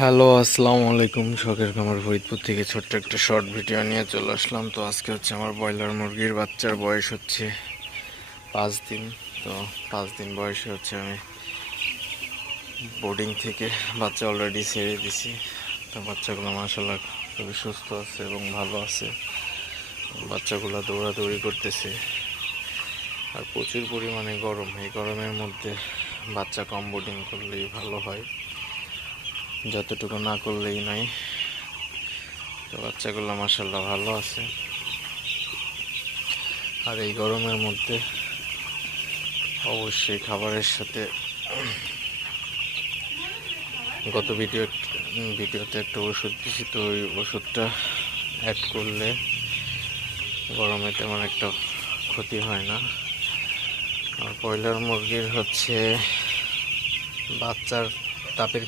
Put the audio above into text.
Hello, আসসালামু আলাইকুম। শখের খামার ফরিদপুর থেকে ছোট্ট একটা শর্ট ভিডিও নিয়ে চলে আসলাম। তো আজকে হচ্ছে আমার ব্রয়লার মুরগির বাচ্চার বয়স হচ্ছে 5 দিন। তো 5 দিন বয়সে হচ্ছে আমি বোর্ডিং থেকে বাচ্চা অলরেডি ছেড়ে দিছি। তো বাচ্চাগুলো মাশাআল্লাহ খুবই সুস্থ আছে এবং ভালো আছে। বাচ্চাগুলো দৌড়াদৌড়ি করতেছে আর প্রচুর পরিমাণে গরম। এই গরমের মধ্যে বাচ্চা কম বোর্ডিং করলেই ভালো হয়, যতটুকু না করলেই নাই। তো বাচ্চাগুলো মাশাআল্লাহ ভালো আছে। আর এই গরমের মধ্যে অবশ্যই খাবারের সাথে গত ভিডিওতে একটা ওষুধ দিছি, তো ওই ওষুধটা অ্যাড করলে গরমে তেমন একটা ক্ষতি হয় না। আর ব্রয়লার মুরগির হচ্ছে বাচ্চার তাপের